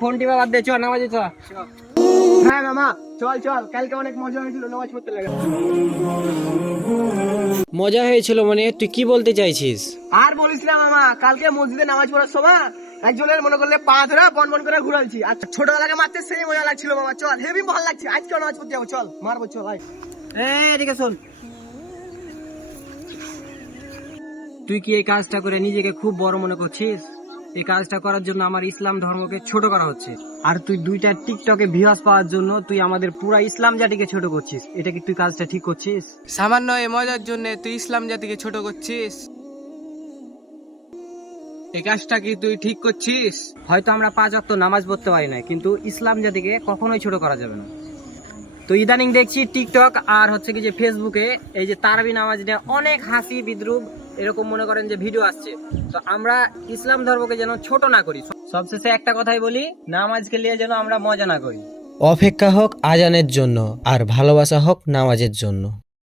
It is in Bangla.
ফোন টিপা বাদ দে, চল নামাজে চল। হ্যাঁ মামা, চল চল, কালকে অনেক মজা হয়েছিল নামাজ পড়তে লাগে। মজা হয়েছিল মানে তুই কি বলতে চাইছিস? আর বলিস না মামা, কালকে মসজিদে নামাজ পড়ার সময় একজনের মনে করলে পা ধরা বন বন করে ঘুরালছি, আর ছোটবেলাকে মারতে সেই মজা লাগছিল মামা। চল, হেভি ভালো লাগছে, আজকে নামাজ পড়তে যাবো, চল মারবো, চল আয়। এদিকে শোন, তুই কি এই কাজটা করে নিজেকে খুব বড় মনে করছিস? এই কাজটা করার জন্য আমার ইসলাম ধর্মকে ছোট করা হচ্ছে, আর তুই দুইটা টিকটকে ভিউয়ার্স পাওয়ার জন্য তুই আমাদের পুরা ইসলাম জাতিকে ছোট করছিস। এটা কি তুই কাজটা ঠিক করছিস? সামান্য এই মজার জন্য তুই ইসলাম জাতিকে ছোট করছিস? এই কাজটা কি তুই ঠিক করছিস? হয়তো আমরা 5 ওয়াক্ত নামাজ পড়তে পারি না, কিন্তু ইসলাম জাতিকে কখনোই ছোট করা যাবে না। তো ইদানিং দেখছি টিকটক আর হচ্ছে কি যে ফেসবুকে এই যে তারাবি নামাজ নিয়ে অনেক হাসি বিদ্রুপ এরকম মনে করেন যে ভিডিও আসছে। তো আমরা ইসলাম ধর্মকে যেন ছোট না করি। সবশেষে একটা কথাই বলি, নামাজকে নিয়ে যেন আমরা মজা না করি। অপেক্ষা হোক আজানের জন্য, আর ভালোবাসা হোক নামাজের জন্য।